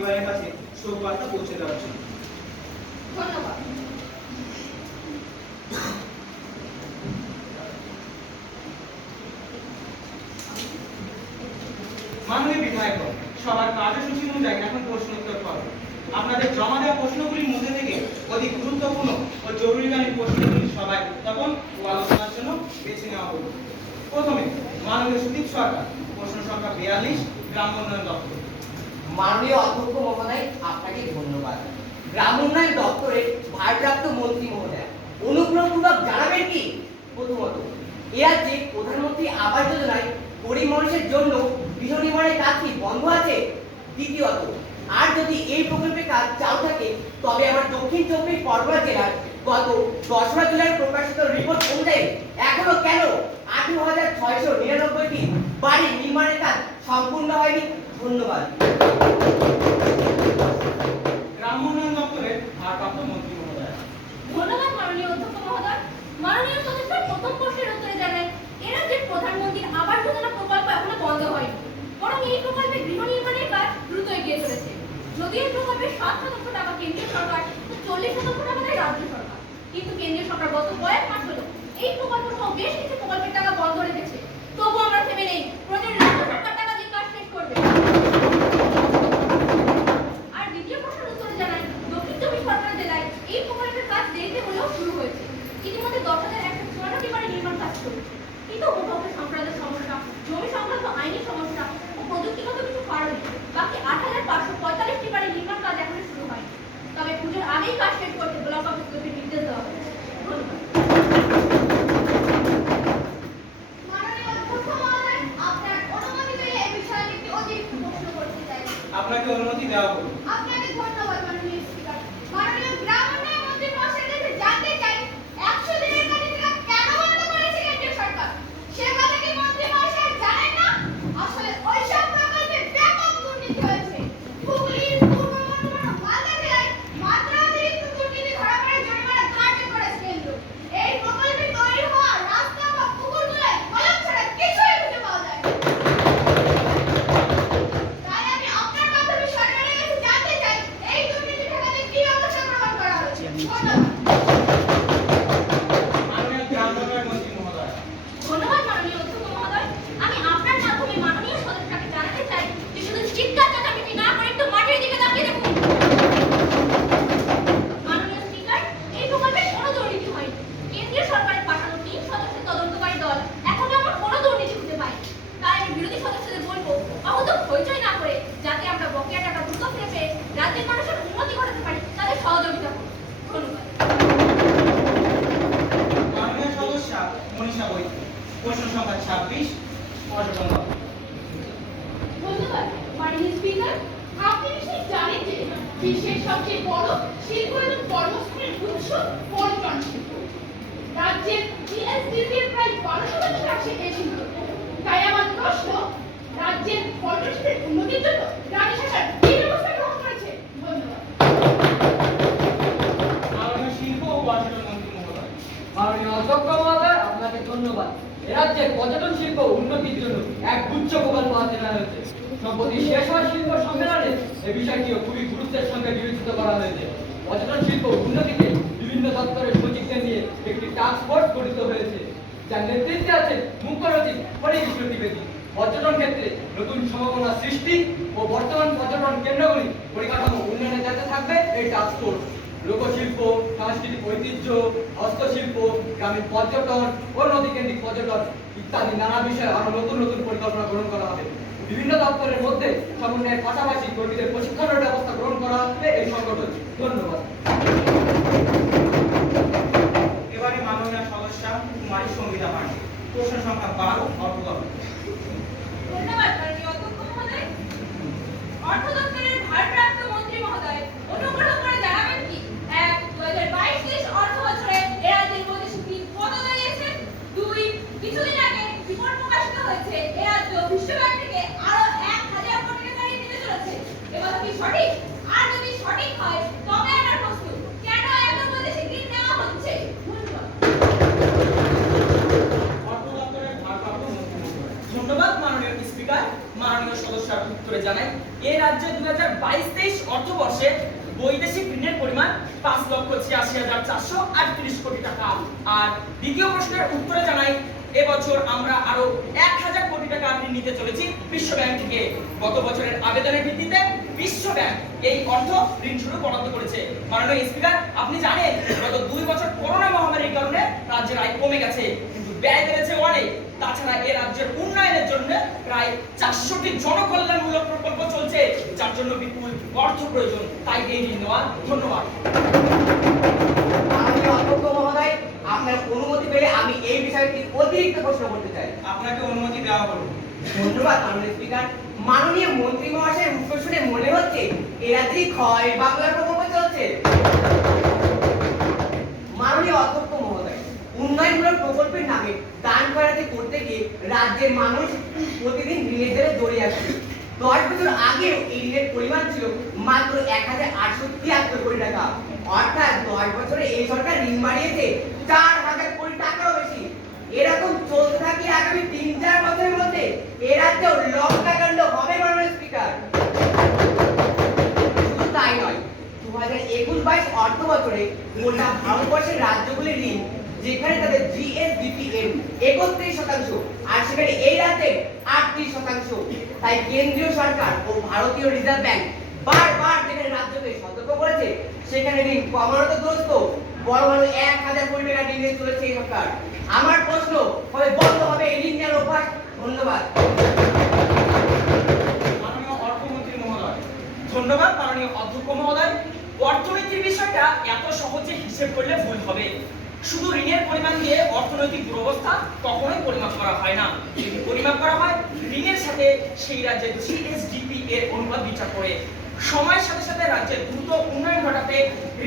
পরিবারের কাছে শোক বার্তা পৌঁছে দেওয়ার জন্য। ধন্যবাদ। মাননীয় বিধায়ক, সবার কার্যসূচি অনুযায়ী এখন প্রশ্ন উত্তর পর্ব। আপনাদের জমা দেওয়া প্রশ্নগুলির মধ্যে থেকে অধিক গুরুত্বপূর্ণ ও জরুরিকালীন প্রশ্নগুলি সবাই উত্থাপন ও আলোচনার জন্য বেছে নেওয়া হল। প্রথমে মাননীয় সুদীপ সরকার, প্রশ্ন সংখ্যা 42, গ্রাম উন্নয়ন দপ্তর। মাননীয় অধ্যক্ষ মহোদয়, আপনাকে ধন্যবাদ। গ্রাম উন্নয়ন দপ্তরের ভারপ্রাপ্ত মন্ত্রী মহোদয়, অনুগ্রহপূর্বক জানাবেন কি প্রথমত এ রাজ্যে প্রধানমন্ত্রী আবাস যোজনায় গরিব মানুষের জন্য গৃহ নির্মাণের কাজ কি বন্ধ আছে? দ্বিতীয়ত, আর যদি এই প্রকল্পের কাজ চালু থাকে তবে আমার দক্ষিণ 24 পরগনা জেলার গত 10 জুলাই প্রকাশিত রিপোর্ট অনুযায়ী এখনো কেন 18,699টি বাড়ি নির্মাণের কাজ সম্পূর্ণ হয়নি? ধন্যবাদ। গ্রাম উন্নয়ন দপ্তরের ভারপ্রাপ্ত মন্ত্রী মহোদয়। ধন্যবাদ মাননীয় অধ্যক্ষ মহোদয়। মাননীয় সদস্যের প্রথম প্রশ্নের উত্তরে জানাই, এ রাজ্যের প্রধানমন্ত্রীর আবাস যোজনা প্রকল্প এখনো বন্ধ হয়নি, বরং এই প্রকল্পে গৃহ নির্মাণের কাজ দ্রুত এগিয়ে চলেছে। যদিও এই প্রকল্পে 7% টাকা কেন্দ্রীয় সরকার ও 40% টাকা দেয় রাজ্য সরকার, কিন্তু কেন্দ্রীয় সরকার গত কয়েক মাস হলো এই প্রকল্প সহ বেশ কিছু প্রকল্পের টাকা বন্ধ রেখেছে। তবু আমরা থেমে নেই, প্রয়োজনে রাজ্য সরকার টাকা দিয়ে কাজ শেষ করবে। আর দ্বিতীয় প্রশ্নের উত্তরে জানাই, দক্ষিণ 24 পরগনা জেলায় এই প্রকল্পের কাজ দেরিতে হলেও শুরু হয়েছে। ইতিমধ্যে 10,154টি বাড়ি নির্মাণ কাজ চলছে, কিন্তু উপভোক্তা সংক্রান্ত সমস্যা, জমি সংক্রান্ত আইনি সমস্যা ও প্রযুক্তিগত কিছু কারণে বাকি 8,545টি বাড়ি নির্মাণ কাজ এখনো শুরু হয়নি। তবে পুজোর আগেই কাজ শেষ করতে ব্লক অফিসগুলোকে নির্দেশ দেওয়া হয়েছে। ধন্যবাদ। মাননীয় অধ্যক্ষ মহোদয়, আপনার অনুমতি পেলে এই বিষয়ে একটি অতিরিক্ত প্রশ্ন করতে চাই। আপনাকে অনুমতি দেওয়া হলো। আপনাকে ধন্যবাদ মাননীয় স্পিকার। মাননীয় গ্রাম উন্নয়ন মন্ত্রী মহাশয়ের কাছে জানতে চাই, 100 দিনের কাজে টাকা কেন বন্ধ করেছে কেন্দ্রীয় সরকার? সে কথা কি মন্ত্রী মহাশয় জানেন না? আসলে ওইসব প্রকল্পে ব্যাপক দুর্নীতি হয়েছে। হুগলির, পূর্ব বর্ধমান ও মালদা জেলায় মাত্রা অতিরিক্ত দুর্নীতি ধরা পড়ে জরিমানা ধার্য করেছে কেন্দ্র। এই প্রকল্পে তৈরি হওয়া রাস্তা বা পুকুরগুলোয় কলম ছাড়া কিছুই খুঁজে পাওয়া যায় না। তাই আমি আপনার মাধ্যমে সরকারের কাছে জানতে চাই, এই দুর্নীতি ঠেকাতে কি ব্যবস্থা গ্রহণ করা হচ্ছে? ধন্যবাদ। মাননীয় গ্রাম উন্নয়ন মন্ত্রী মহোদয়। ধন্যবাদ মাননীয় অধ্যক্ষ মহোদয়। আমি আপনার মাধ্যমে মাননীয় সদস্যকে জানাতে চাই যে শুধু চিৎকার চেঁচামেচি না করে একটু মাটির দিকে তাকিয়ে দেখুন। মাননীয় স্পিকার, এই প্রকল্পে কোনো দুর্নীতি হয়নি। কেন্দ্রীয় সরকারের পাঠানো 3 সদস্যের তদন্তকারী দল এখনো আমার কোনো দুর্নীতি খুঁজে পায়নি। তাই আমি বিরোধী সদস্যদের বলবো, অহত হইচই না করে যাতে আমরা বকেয়া টাকা দ্রুত ফিরে পেয়ে রাজ্যের মানুষের উন্নতি ঘটাতে পারি তাদের সহযোগিতা করুন। ধন্যবাদ। মাননীয় সদস্য মনীষা বৈদ্য, প্রশ্ন সংখ্যা 26, পর্যটন দপ্তর। ধন্যবাদ মাননীয় স্পিকার। আপনি নিশ্চয়ই জানেন যে বিশ্বের সবচেয়ে বড় শিল্প এবং কর্মস্থানের উৎস পর্যটন শিল্প। রাজ্যের জিএসডিপির প্রায় 12% আসে এই শিল্প। তাই আমার প্রশ্ন, রাজ্যের পর্যটন শিল্পের উন্নতির জন্য রাজ্য সরকার কি ব্যবস্থা গ্রহণ করেছে? ধন্যবাদ। মাননীয় শিল্প ও পর্যটন মন্ত্রী মহোদয়। মাননীয় অধ্যক্ষ মহোদয়, আপনাকে ধন্যবাদ। এ রাজ্যের পর্যটন শিল্প উন্নতির জন্য এক গুচ্ছ প্রকল্প হাতে নেওয়া হয়েছে। সম্প্রতি শেষ হওয়া শিল্প সম্মেলনে এই বিষয়টিও খুবই গুরুত্বের সঙ্গে বিবেচিত করা হয়েছে। পর্যটন শিল্প উন্নতিতে বিভিন্ন দপ্তরের সচিবদের নিয়ে একটি টাস্ক ফোর্স গঠিত হয়েছে, যার নেতৃত্বে আছে মুখ্য সচিব হরিকৃষ্ণ দ্বিবেদী। পর্যটন ক্ষেত্রে নতুন সম্ভাবনা সৃষ্টি ও বর্তমান পর্যটন কেন্দ্রগুলি পরিকাঠামো উন্নয়নে যাতে থাকবে এই টাস্ক ফোর্স। লোকশিল্প, সাংস্কৃতিক ঐতিহ্য, হস্তশিল্প, গ্রামীণ পর্যটন ও নদীকেন্দ্রিক পর্যটন ইত্যাদি নানা বিষয়ে আরো নতুন নতুন পরিকল্পনা গ্রহণ করা হবে। বিভিন্ন দপ্তরের মধ্যে সমন্বয়ের পাশাপাশি কর্মীদের প্রশিক্ষণের ব্যবস্থা গ্রহণ করা হবে এই সংগঠন। ধন্যবাদ। এবারে মাননীয় সদস্য কুমারী সঙ্গীতা পান্ডে, প্রশ্ন সংখ্যা 12, অর্থ দপ্তর। ধন্যবাদ মাননীয় অধ্যক্ষ মহোদয়। অর্থ দপ্তরের ভারপ্রাপ্ত মন্ত্রী মহোদয়, অনুগ্রহ করে জানাবেন কি 1. 2022-23 অর্থ বছরে এ রাজ্যের প্রতিশ্রুতি কত দাঁড়িয়েছে? 2. কিছুদিন আগে রিপোর্ট প্রকাশিত হয়েছে এ রাজ্য বিশ্বব্যাংক থেকে আরো 1,000 কোটি টাকা ঋণ নিতে চলেছে। এ কথা কি সঠিক? আর যদি সঠিক হয় তবে আমার প্রশ্ন, কেন এত বৈদেশিক ঋণ নেওয়া হচ্ছে? ধন্যবাদ। অর্থ দপ্তরের ভারপ্রাপ্ত মন্ত্রী মহোদয়। ধন্যবাদ মাননীয় স্পিকার। এ রাজ্যে 2022-23 অর্থবর্ষে বৈদেশিক ঋণের পরিমাণ 5,86,438 কোটি টাকা। আর দ্বিতীয় প্রশ্নের উত্তরে জানাই, এবছর আমরা আরো 1,000 কোটি টাকা ঋণ নিতে চলেছি বিশ্ব ব্যাংক থেকে। গত বছরের আবেদনের ভিত্তিতে বিশ্ব ব্যাংক এই অর্থ ঋণ শুরু বরাদ্দ করেছে। মাননীয় স্পিকার, আপনি জানেন গত 2 বছর করোনা মহামারীর কারণে রাজ্যের আয় কমে গেছে, কিন্তু ব্যয় বেড়েছে অনেক। তাছাড়া এ রাজ্যের উন্নয়নের জন্য প্রায় 400টি জনকল্যাণমূলক প্রকল্প চলছে, যার জন্য বিপুল অর্থ প্রয়োজন। তাই এই ঋণ নেওয়া। ধন্যবাদ। মাননীয় অধ্যক্ষ মহোদয়, আপনার অনুমতি পেলে আমি এই বিষয়টি অতিরিক্ত প্রশ্ন করতে চাই। আপনাকে অনুমতি দেওয়া হলো। ধন্যবাদ মাননীয় স্পিকার। মাননীয় মন্ত্রী মহাশয়ের উত্তর শুনে মনে হচ্ছে এরা যে ক্ষয় বাংলার প্রকল্প চলছে। মাননীয় অধ্যক্ষ মহোদয়, উন্নয়নমূলক প্রকল্পের নামে দান খয়রাতি করতে গিয়ে রাজ্যের মানুষ প্রতিদিন ঋণের দেবে জড়িয়ে আসছে। 10 বছর আগেও এই ঋণের পরিমাণ ছিল মাত্র 1,873 কোটি টাকা। অর্থাৎ 10 বছরে এই সরকার ঋণ বাড়িয়েছে 4,000 কোটি টাকারও বেশি। এরকম চলতে থাকলে আগামী 3-4 বছরের মধ্যে এ রাজ্যেও লঙ্কাকাণ্ড হবে মাননীয় স্পিকার। শুধু তাই নয়, 2021-22 অর্থ বছরে গোটা ভারতবর্ষের রাজ্যগুলির ঋণ, যেখানে তাদের জিএসডিপি এর 31%, আর সেখানে এই রাজ্যে 38%। তাই কেন্দ্রীয় সরকার ও ভারতীয় রিজার্ভ ব্যাংক বারবার যেখানে রাজ্যকে সতর্ক করেছে, সেখানে ঋণ কমানো তো দোস্ত, বড় বড় 1,000 কোটি টাকা ঋণ নিয়ে চলেছে এই সরকার। আমার প্রশ্ন, কবে বন্ধ হবে এই ঋণ নেওয়ার অভ্যাস? ধন্যবাদ। মাননীয় অর্থমন্ত্রী মহোদয়। ধন্যবাদ মাননীয় অধ্যক্ষ মহোদয়। অর্থনীতির বিষয়টা এত সহজে হিসেব করলে ভুল হবে। শুধু ঋণের পরিমাণ দিয়ে অর্থনৈতিক দুরবস্থা কখনোই পরিমাপ করা হয় না। যদি পরিমাপ করা হয় ঋণের সাথে সেই রাজ্যের জিএসডিপি এর অনুপাত বিচার করে। সময়ের সাথে সাথে রাজ্যের দ্রুত উন্নয়ন ঘটাতে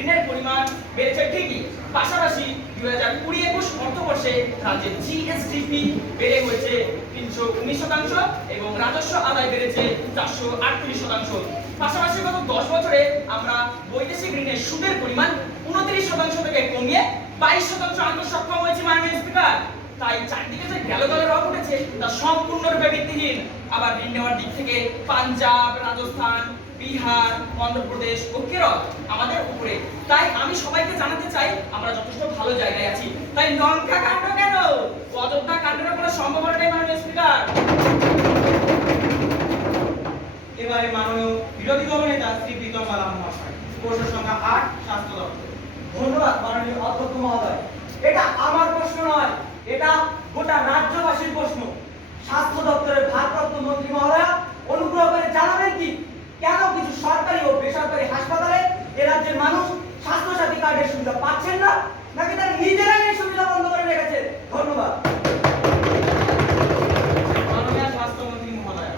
ঋণের পরিমাণ বেড়েছে ঠিকই, পাশাপাশি 2020-21 অর্থবর্ষে রাজ্যের জিএসডিপি বেড়ে হয়েছে 319% এবং রাজস্ব আদায় বেড়েছে 438%। পাশাপাশি গত 10 বছরে আমরা বৈদেশিক ঋণের সুদের পরিমাণ 29% থেকে কমিয়ে 22% আনতে সক্ষম হয়েছি মাননীয় স্পিকার। তাই চারদিকে যে গেল গেল রব উঠেছে তা সম্পূর্ণরূপে ভিত্তিহীন। আবার ঋণ নেওয়ার দিক থেকে পাঞ্জাব, রাজস্থান, বিহার, অন্ধ্রপ্রদেশ ও কেরল আমাদের উপরে। তাই আমি সবাইকে জানাতে চাই আমরা যথেষ্ট ভালো জায়গায় আছি। তাই লঙ্কা কাণ্ড কেন, অযোধ্যা কাণ্ডের কোনো সম্ভাবনা নেই মাননীয় স্পিকার। এবারে মাননীয় বিরোধী দলনেতা শ্রী প্রীতম বালা মহাশয়। প্রশ্ন সংখ্যা 8, স্বাস্থ্য দপ্তর। ধন্যবাদ মাননীয় অধ্যক্ষ মহোদয়। এটা আমার প্রশ্ন নয়, এটা গোটা রাজ্যবাসীর প্রশ্ন। স্বাস্থ্য দপ্তরের ভারপ্রাপ্ত মন্ত্রী মহোদয় অনুগ্রহ করে জানাবেন কি, কেন কিছু সরকারি ও বেসরকারি হাসপাতালে এ রাজ্যের মানুষ স্বাস্থ্যসাথী কার্ডের সুবিধা পাচ্ছেন না, নাকি তারা নিজেরাই এই সুবিধা বন্ধ করে রেখেছে? ধন্যবাদ। মাননীয় স্বাস্থ্যমন্ত্রী মহোদয়।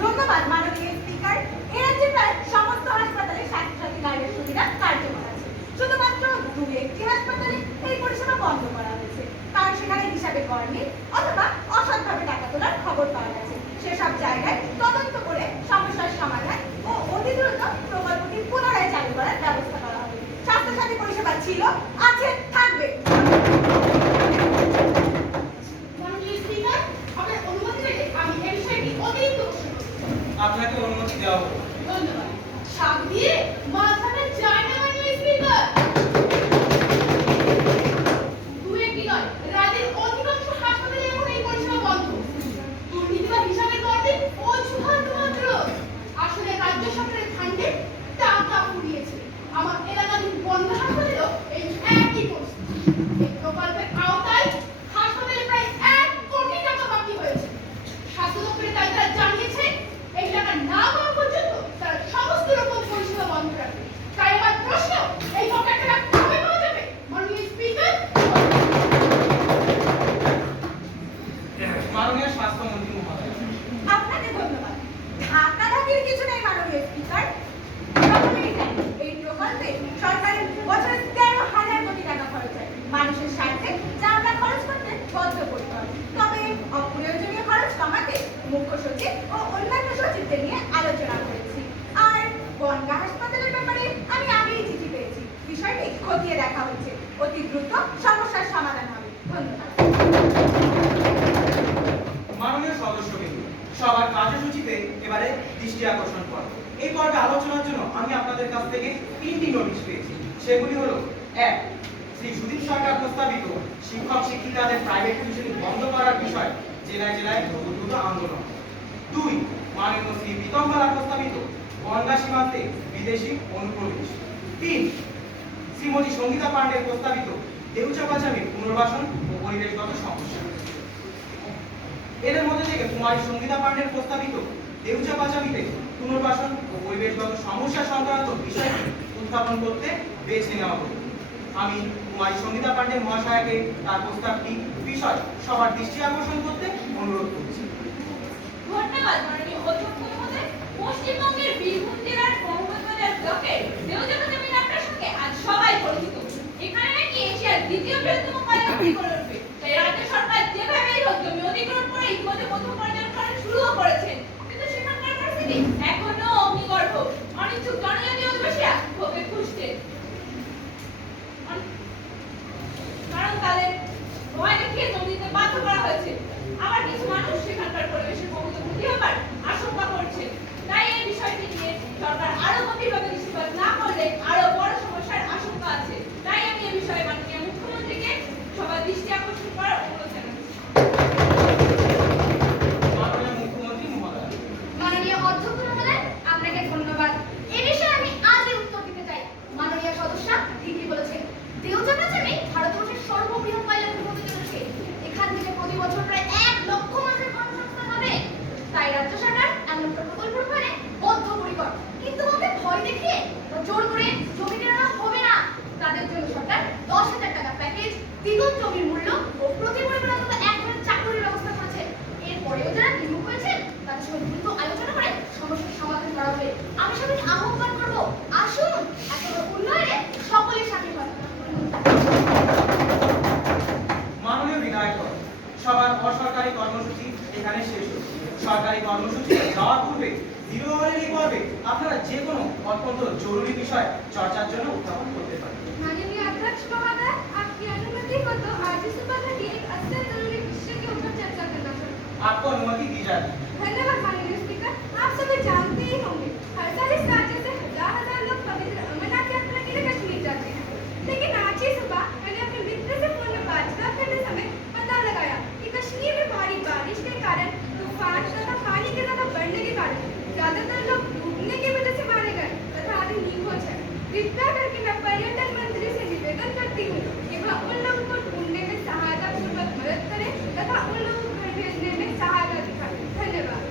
ধন্যবাদ মাননীয় স্পিকার। এ রাজ্যে প্রায় সমস্ত হাসপাতালে স্বাস্থ্যসাথী কার্ডের সুবিধা কার্যকর আছে। শুধুমাত্র 2-1টি হাসপাতালে এই পরিষেবা বন্ধ করা হয়েছে, কারণ সেখানে হিসাবে করেনি অথবা অসৎভাবে টাকা তোলার খবর পাওয়া গেছে। সেসব জায়গায় তদন্ত করে সমস্যার সমাধান ও অতি দ্রুত প্রকল্পটি পুনরায় চালু করার ব্যবস্থা করা হবে। স্বাস্থ্যসাথী পরিষেবা ছিল, আছে, থাকবে। মাননীয় স্পিকার, আপনার অনুমতি পেলে আমি এই বিষয়টি অতিরিক্ত প্রশ্ন করতে চাই। আপনাকে অনুমতি দেওয়া হলো। ধন্যবাদ। শাক দিয়ে মাথাটা যায় না মাননীয় স্পিকার। 2-1টি নয়, রাজ্যের অধিকাংশ হাসপাতালে এখন এই পরিষেবা বন্ধ। দুর্নীতি বা হিসাবের গর্তে অজুহাত মাত্র। আসলে রাজ্য সরকারের ফান্ডে টাকা ফুরিয়েছে। আমার এলাকাধীন বন্ধ হাসপাতালেও এই একই পরিস্থিতি। এই প্রকল্পের আওতায় হাসপাতালে প্রায় 1 কোটি টাকা বাকি হয়েছে। স্বাস্থ্য দপ্তরের দায়িত্বরা জানিয়েছে এই টাকা না পাওয়া পর্যন্ত তারা সমস্ত রকম পরিষেবা বন্ধ রাখবে। তাই আমার প্রশ্ন, এই টাকা কবে পাওয়া যাবে মাননীয় স্পিকার? মাননীয় স্বাস্থ্যমন্ত্রী মহোদয়। আপনাকে ধন্যবাদ। ধাক্কাধাক্কির কিছু নেই মাননীয় স্পিকার। সকলেই জানে এই প্রকল্পে সরকারের বছরে 13,000 কোটি টাকা খরচ হয়। মানুষের স্বার্থে যা আমরা খরচ করতে বদ্ধপরিকর। তবে অপ্রয়োজনীয় খরচ কমাতে মুখ্য সচিব ও অন্যান্য সচিবদের নিয়ে আলোচনা করেছি। আর বনগাঁ হাসপাতালের ব্যাপারে আমি আগেই চিঠি পেয়েছি। বিষয়টি খতিয়ে দেখা হচ্ছে। অতি দ্রুত সমস্যার সমাধান হবে। ধন্যবাদ। মাননীয় সদস্যবৃন্দ, সবার কার্যসূচিতে এবারে দৃষ্টি আকর্ষণ করা। এই পর্বে আলোচনার জন্য আমি আপনাদের কাছ থেকে 3টি নোটিশ পেয়েছি। সেগুলি হলো 1, শ্রী সুদীপ সরকার প্রস্তাবিত শিক্ষক শিক্ষিকাদের প্রাইভেট টিউশন বন্ধ করার বিষয় জেলায় জেলায় দ্রুত আন্দোলন। 2, মাননীয় শ্রী বিতম্বলা প্রস্তাবিত গঙ্গা সীমান্তে বিদেশি অনুপ্রবেশ। 3, শ্রীমতী সঙ্গীতা পাণ্ডের প্রস্তাবিত দেউচা পাচামির পুনর্বাসন ও পরিবেশগত সমস্যা। এদের মধ্যে থেকে কুমারী সঙ্গীতা পাণ্ডের প্রস্তাবিত দেউচা পাচামিতে পুনর্বাসন ও পরিবেশগত সমস্যা সংক্রান্ত বিষয়টি উত্থাপন করতে বেছে নেওয়া হলো। আমি কুমারী সঙ্গীতা পাণ্ডে মহাশয়কে তার প্রস্তাবটি বিষয় সবার দৃষ্টি আকর্ষণ করতে অনুরোধ করছি। ধন্যবাদ মাননীয় অধ্যক্ষ মহোদয়। পশ্চিমবঙ্গের বীরভূম জেলার মোহাম্মদবাজার ব্লকের দেওজানা জমি নামটার সঙ্গে আজ সবাই পরিচিত। এখানে নাকি এশিয়ার দ্বিতীয় বৃহত্তম কয়লা খনি গড়ে উঠবে। তাই রাজ্য সরকার যেভাবেই হোক জমি অধিগ্রহণ করে ইতিমধ্যে প্রথম পর্যায়ের খনন শুরুও করেছেন। কিন্তু সেখানকার পরিস্থিতি এখনো অগ্নিগর্ভ। অনিচ্ছুক জনজাতীয় অধিবাসীরা ক্ষোভে ফুঁসছে, কারণ তাদের ভয় দেখিয়ে জমি দিতে বাধ্য করা হয়েছে। আবার কিছু মানুষ সেখানকার পরিবেশের বহুল ক্ষতি হবার আশঙ্কা করছে। তাই এই বিষয়টি নিয়ে সরকার আরো গভীরভাবে দৃষ্টিপাত না করলে আরো বড় সমস্যার আশঙ্কা আছে। তাই আমি এই বিষয়ে মাননীয় মুখ্যমন্ত্রীকে সবার দৃষ্টি আকর্ষণ করার অনুরোধ জানাচ্ছি। মাননীয় মুখ্যমন্ত্রী মহোদয়, মাননীয় অধ্যক্ষ মহোদয়, আপনাকে ধন্যবাদ। এই বিষয়ে আমি আজই উত্তর দিতে চাই। মাননীয় সদস্যা ঠিকই বলেছেন, দেওচা পাচামি ভারতবর্ষের সর্ববৃহৎ কয়লা খনি হতে চলেছে। এখান থেকে প্রতি বছর প্রায় 1 লক্ষ মানুষের কর্মসংস্থান হবে। তাই রাজ্য সরকার এমন একটা প্রকল্প রূপায়ণে বদ্ধপরিকর। কিন্তু ওকে ভয় দেখিয়ে বা জোর করে জমি কেনা হবে না। তাদের জন্য সরকার 10,000 টাকা প্যাকেজ, দ্বিগুণ জমির মূল্য ও প্রতি পরিবার অন্তত 1 ধরনের চাকরির ব্যবস্থা করেছে। এরপরেও যারা বিমুখ হয়েছেন তাদের সঙ্গে দ্রুত আলোচনা করে সমস্যার সমাধান করা হবে। আমি সবাইকে আহ্বান করবো, আসুন এত বড় উন্নয়নে সকলের সাথে হয়। মাননীয় বিধায়ক, সবার অসরকারি কর্মসূচি এখানে শেষ হলো। সরকারি কর্মসূচি যাওয়ার পূর্বে জিরো আওয়ারের এই পর্বে আপনারা যে কোনো অত্যন্ত জরুরি বিষয় চর্চার জন্য উত্থাপন করতে পারেন। माननीय अध्यक्ष महोदय, आपकी अनुमति हो तो आज इस सुबह की एक अत्यंत जरूरी विषय के ऊपर चर्चा करना चाहूँ। आपको अनुमति दी जाती है। धन्यवाद माननीय स्पीकर। आप सभी जानते ही होंगे, हर साल इस राज्य से हजार लोग पवित्र अमरनाथ यात्रा के लिए कश्मीर जाते हैं। लेकिन आज ही सुबह मैंने अपने मित्र से फोन में बातचीत करते समय पता लगाया कि कश्मीर में भारी बारिश के कारण तूफान तथा पानी के ज्यादा बढ़ने के कारण ज्यादातर लोग डूबने की वजह से मारे गए तथा आधी निखोज है। कृपया करके मैं पर्यटन मंत्री से निवेदन करती हूँ कि वह उन लोगों को ढूंढने में सहायता पूर्वक मदद करे तथा उन लोगों को घर भेजने में सहायता दिखाए। धन्यवाद।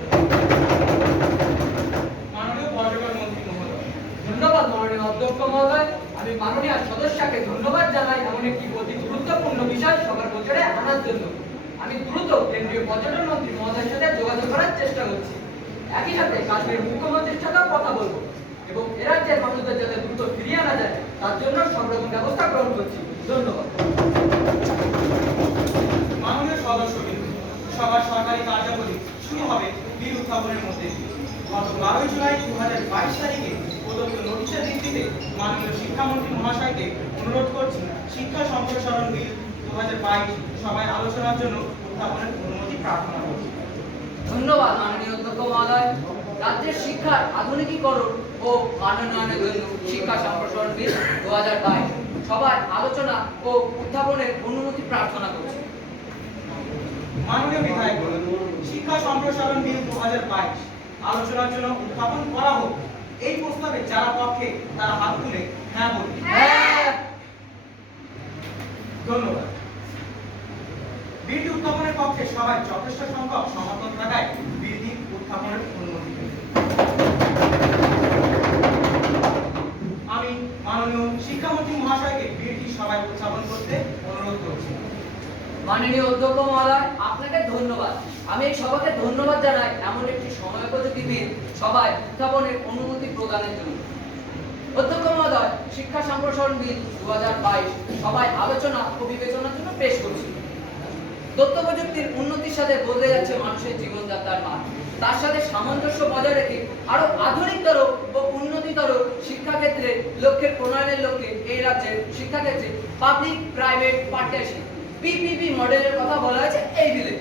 মাননীয় পর্যটন মন্ত্রী মহোদয়, ধন্যবাদ মাননীয় অধ্যক্ষ মহোদয়। আমি মাননীয় সদস্যকে ধন্যবাদ জানাই এমন একটি অতি গুরুত্বপূর্ণ বিষয় সবার গোচরে আনার জন্য। আমি দ্রুত কেন্দ্রীয় পর্যটন মন্ত্রী মহোদয়ের সাথে যোগাযোগ করার চেষ্টা করছি। একই সাথে কাশ্মীর মুখ্যমন্ত্রীর সাথেও কথা বলবো এবং এ রাজ্যের মানুষদের যাতে দ্রুত ফিরিয়ে আনা যায় তার জন্য সব রকম ব্যবস্থা গ্রহণ করছি। ধন্যবাদ। মাননীয় সদস্যবৃন্দ, সবার সরকারি কার্যাবলী শুরু হবে বিল উত্থাপনের মধ্যে দিয়ে। গত 12 জুলাই 2022 তারিখে প্রদত্ত নোটিশের ভিত্তিতে মাননীয় শিক্ষামন্ত্রী মহাশয়কে অনুরোধ করছি শিক্ষা সম্প্রসারণ বিল 2022 সভায় আলোচনার জন্য উত্থাপনের অনুমতি প্রার্থনা করছি। ধন্যবাদ মাননীয় অধ্যক্ষ মহোদয়। রাজ্যের শিক্ষার আধুনিকীকরণ ও মানোন্নয়নের জন্য শিক্ষা সম্প্রসারণ বিল 2022 সবার আলোচনা ও উত্থাপনের অনুমতি প্রার্থনা করছি। মাননীয় বিধায়ক, শিক্ষা সম্প্রসারণ বিল 2022 আলোচনার জন্য উত্থাপন করা হোক। এই প্রস্তাবে যারা পক্ষে তারা হাত তুলে হ্যাঁ বলুন। হ্যাঁ। ধন্যবাদ। বিলটি উত্থাপনের পক্ষে সবাই যথেষ্ট সংখ্যক সমর্থন থাকায় বিলটি উত্থাপনের অনুমতি দেব। আমি মাননীয় শিক্ষামন্ত্রী মহাশয়কে বিলটি সবাই উত্থাপন করতে অনুরোধ করছি। মাননীয় অধ্যক্ষ মহোদয়, আপনাকে ধন্যবাদ। আমি এই সভাকে ধন্যবাদ জানাই এমন একটি সময়োপযোগী বিল সভায় উত্থাপনের অনুমতি প্রদানের জন্য। অধ্যক্ষ মহোদয়, শিক্ষা সম্প্রসারণ বিল 2022 সভায় আলোচনা ও বিবেচনার জন্য পেশ করছি। তথ্য প্রযুক্তির উন্নতির সাথে বদলে যাচ্ছে মানুষের জীবনযাত্রার মান। তার সাথে সামঞ্জস্য বজায় রেখে আরো আধুনিকতর ও উন্নতিতর শিক্ষাক্ষেত্রে লক্ষ্যের প্রণয়নের লক্ষ্যে এই রাজ্যের শিক্ষাক্ষেত্রে পাবলিক প্রাইভেট পার্টনারশিপ পিপিপি মডেলের কথা বলা হয়েছে এই বিলে।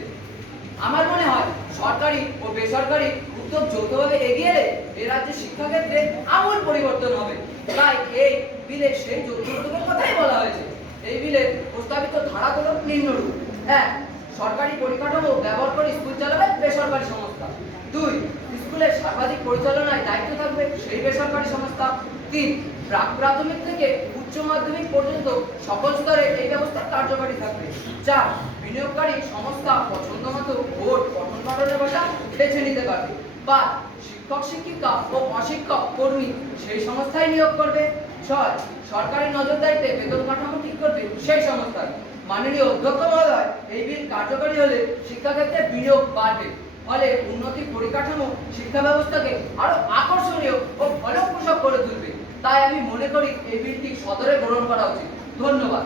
আমার মনে হয় সরকারি ও বেসরকারি উদ্যোগ যৌথভাবে এগিয়ে এলে এই রাজ্যের শিক্ষাক্ষেত্রে আমূল পরিবর্তন হবে। তাই এই বিলে সেই যোগ্যতার কথাই বলা হয়েছে। এই বিলে প্রস্তাবিত ধারাগুলো নিম্নরূপ: 1. সরকারি পরিকাঠামো ব্যবহার করে স্কুল চালাবে বেসরকারি সংস্থা। 2. স্কুলের সর্বাধিক পরিচালনায় দায়িত্ব থাকবে সেই বেসরকারি সংস্থা। 3. প্রাক প্রাথমিক থেকে উচ্চ মাধ্যমিক পর্যন্ত সকল স্তরে এই ব্যবস্থা কার্যকরী থাকবে। 4. বিনিয়োগকারী সংস্থা পছন্দ মতো বোর্ড পঠন পাঠনের ভাষা বেছে নিতে পারবে। 5. শিক্ষক শিক্ষিকা ও অশিক্ষক কর্মী সেই সংস্থায় নিয়োগ করবে। 6. সরকারি নজরদারিতে বেতন কাঠামো ঠিক করবে সেই সংস্থায়। মাননীয় অধ্যক্ষ মহোদয়, এই বিল কার্যকরী হলে শিক্ষাক্ষেত্রে বিনিয়োগ বাড়বে, ফলে উন্নতি পরিকাঠামো শিক্ষা ব্যবস্থাকে আরো আকর্ষণীয় ও ফলপ্রসূ করে তুলবে। তাই আমি মনে করি এই বিলটি সদরে গ্রহণ করা উচিত। ধন্যবাদ।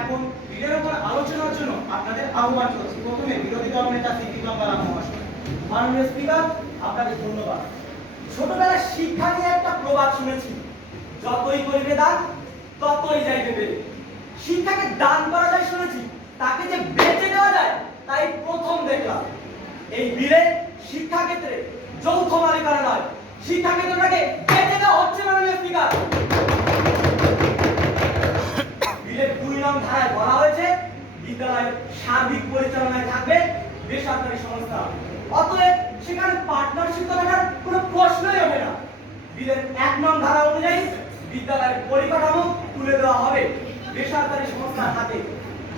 এখন বিলের উপর আলোচনার জন্য আপনাদের আহ্বান করছি। প্রথমে বিরোধী দল নেতা সিদ্দিক বালা মহাশয়। মাননীয় স্পিকার, আপনাদের ধন্যবাদ। ছোটবেলায় শিক্ষা নিয়ে একটা প্রবাদ শুনেছি, যতই করিবে দান ততই যাইবে বেড়ে। শিক্ষাকে দান করা যায় শুনেছি, তাকে যে বেঁচে দেওয়া যায় তাই প্রথম দেখলাম। এই বিলে শিক্ষাক্ষেত্রে যৌথ মালিকানা নয়, শিক্ষাক্ষেত্রটাকে বেঁচে দেওয়া হচ্ছে। মাননীয় স্পিকার, বিলের 2 নং ধারায় বলা হয়েছে বিদ্যালয়ের সার্বিক পরিচালনায় থাকবে বেসরকারি সংস্থা। অতএব সেখানে পার্টনারশিপ থাকার কোনো প্রশ্নই ওঠে না। বিলের 1 নং ধারা অনুযায়ী বিদ্যালয়ের পরিকাঠামো তুলে দেওয়া হবে বেসরকারি সংস্থার হাতে,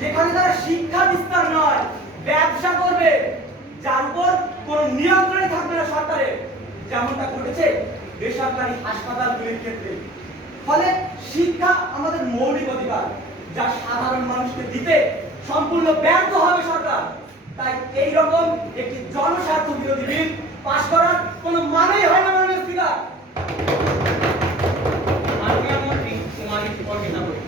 যেখানে তারা শিক্ষা বিস্তার নয় ব্যবসা করবে, যার উপর কোনো নিয়ন্ত্রণই থাকবে না সরকারের, যেমনটা ঘটেছে বেসরকারি হাসপাতালগুলির ক্ষেত্রে। ফলে শিক্ষা আমাদের মৌলিক অধিকার, যা সাধারণ মানুষকে দিতে সম্পূর্ণ ব্যর্থ হবে সরকার। তাই এই রকম একটি জনস্বার্থ বিরোধী বিল পাশ করার কোনো মানেই হয় না। মাননীয় স্পিকার, মাননীয় মন্ত্রী কুমারী অর্পিতা বড়ুয়া।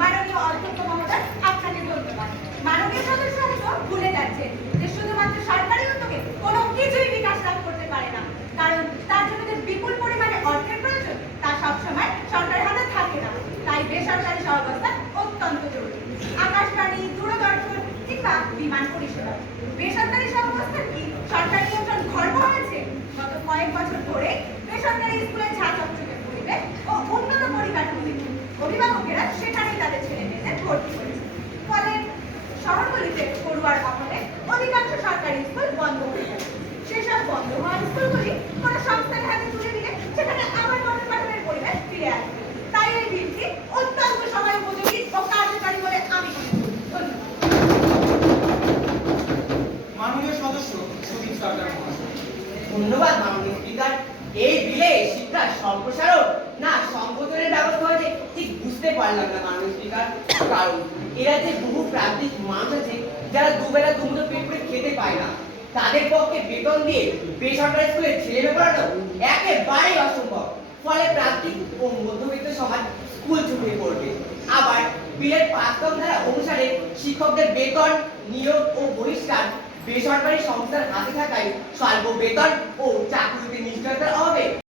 মাননীয় অধ্যক্ষ মহোদয়, আপনাকে ধন্যবাদ। মাননীয় সদস্য হয়তো ভুলে যাচ্ছেন যে শুধুমাত্র সরকারি উদ্যোগে কোনো কিছুই বিকাশ লাভ করতে পারে না, কারণ তার জন্য যে বিপুল পরিমাণে অর্থের প্রয়োজন তা সবসময় সরকারের হাতে থাকে না। তাই বেসরকারি সহায়তা অত্যন্ত জরুরি। আকাশবাণী, দূরদর্শন কিংবা বিমান পরিষেবা, বেসরকারি সংস্থার কি সরকারি নিয়ন্ত্রণ খর্ব হয়েছে? গত কয়েক বছর ধরে বেসরকারি স্কুলে ঝাঁচকচকে পরিবেশ ও উন্নত পরিকাঠামো দেখে অভিভাবকেরা সেখানেই তাদের ছেলে মেয়েদের ভর্তি করেছে। ফলে শহরগুলিতে পড়ুয়ার অভাবে অধিকাংশ সরকারি স্কুল বন্ধ হয়ে গেছে। সেসব বন্ধ হওয়া স্কুলগুলি কোনো সংস্থার হাতে তুলে দিলে সেখানে আবার পঠন পাঠনের পরিবেশ ফিরে আসবে। তাই এই বিলটি অত্যন্ত সময় উপযোগী ও কার্যকারী বলে আমি মনে করি। ধন্যবাদ। মাননীয় সদস্য সুদীপ সরকার মহাশয়। ধন্যবাদ মাননীয় স্পিকার। এই বিলে শিক্ষার সম্প্রসারণ না সংকোচনের ব্যবস্থা হয়েছে ঠিক বুঝতে পারলাম না মাননীয় স্পিকার। কারণ এরা যে বহু প্রান্তিক মানুষ আছে যারা দুবেলা দুমুঠো পেট করে খেতে পায় না, তাদের পক্ষে বেতন দিয়ে বেসরকারি স্কুলে ছেলে পড়ানো একেবারেই অসম্ভব। ফলে প্রান্তিক ও মধ্যবিত্ত সমাজ স্কুল ছুটে পড়বে। আবার বিলের 5 নং ধারা অনুসারে শিক্ষকদের বেতন, নিয়োগ ও বহিষ্কার বেসরকারি সংস্থার হাতে থাকায় স্বল্প বেতন ও চাকরিতে নিশ্চয়তার অভাবে